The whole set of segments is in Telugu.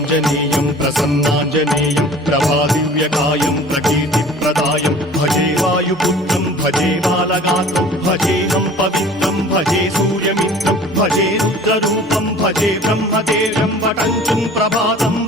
దివ్యాञ्जनेयं प्रसन्नाञ्जनेयं प्रभादिव्यकायं प्रकीर्तिप्रदायं भजे वायुपुत्रं भजे बालगात्रं भजेहं पवित्रं भजे सूर्यमित्रं भजे रुद्ररूपं भजे ब्रह्मदेवं वटञ्चं प्रभातं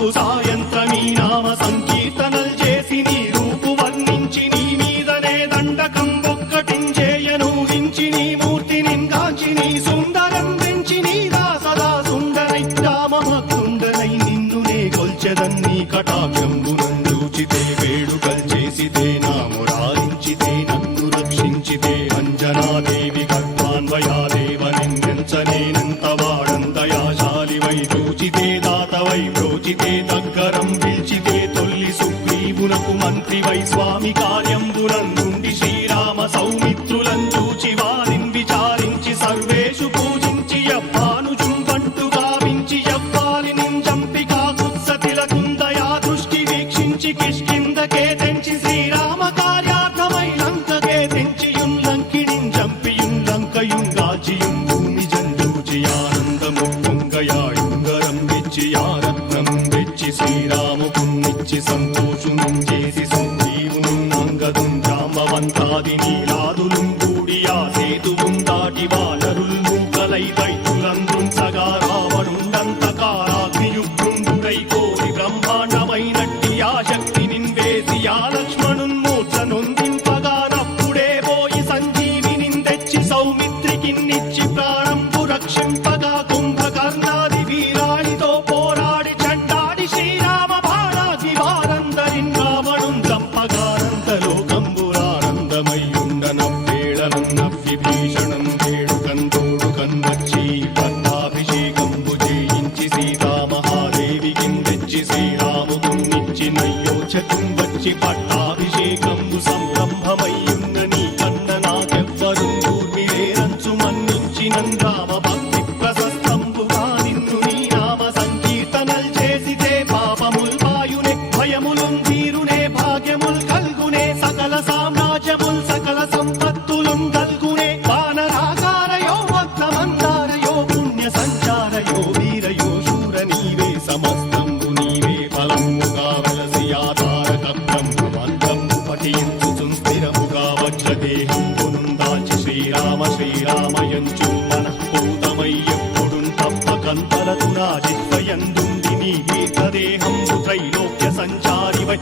కటాక్షంబునందూచితే వేడుకల్ చేసితే నా మురారించితే నన్ను రక్షించితే అంజనాదేవి గర్భాన్వయాదేవ నిందించనేనంత వాడంతయాశాలి వై చూచితే దాతవై ప్రోచితే దగ్గరం పిలిచితే తొల్లి సుగ్రీవునకు మంత్రి వై స్వామి కార్యంబునందుండి శ్రీరామ సౌమిత్రులను వీక్షించి కిష్కిందకే తెంచి శ్రీరామ కార్యార్థమై లంకకే తెంచియుం లంకిణిం జంపియుం లంకయుం గాచియుం భూమి జంజూచి ఆనందము పొంగయాయుంగరం వెచ్చి ఆరత్నం వెచ్చి శ్రీరాముకున్నిచ్చి సంతోషునం చేసి సంజీవును నంగదుం జాంబవంతాది నీలాదులుం కూడి ఆ సేతువుం దాటి వానరుల్ పట్టాభిషేకంబు సంరంభమయ్యున్న నీ కన్న నాకెవ్వరు ఊర్మిలేరంచు మన్నించి నందామ భక్తి ప్రశస్తంబుగా నిన్ను నీ నామ సంకీర్తనల్ చేసితే పాపముల్ పాయునే భయములుం తీరునే భాగ్యముల్ కల్గునే సకల సామ్రాజ్యముల్ సకల సంపత్తులం కల్గునే వానరాకారయో భక్తమందారయో పుణ్య సంచారయో తప్పకంతలతు నా నీ దీర్ఘదేహం త్రైలోక్య సంచారి వై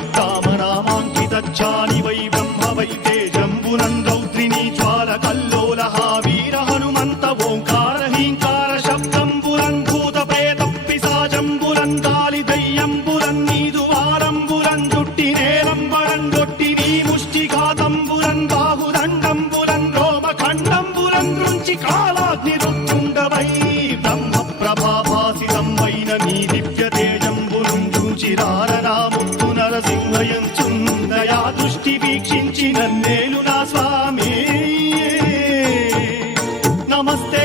దయా దృష్టి వీక్షించి నన్నేలు నా స్వామి. నమస్తే